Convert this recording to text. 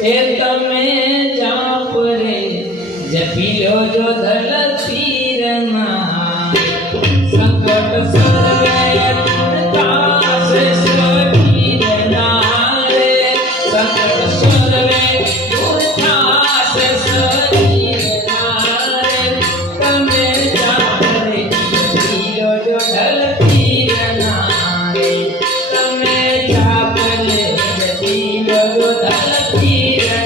એ તમે જાપ રે જપી લો જો ધલ પીરના સંકટ સર્વે તાસે સ્વકીરના રે સંકટ સર્વે તાસે સ્વકીરના રે તમે જાપ રે જપી લો જો ધલ પીરના રે તમે જાપ રે જપી લો જો ધલ પીરના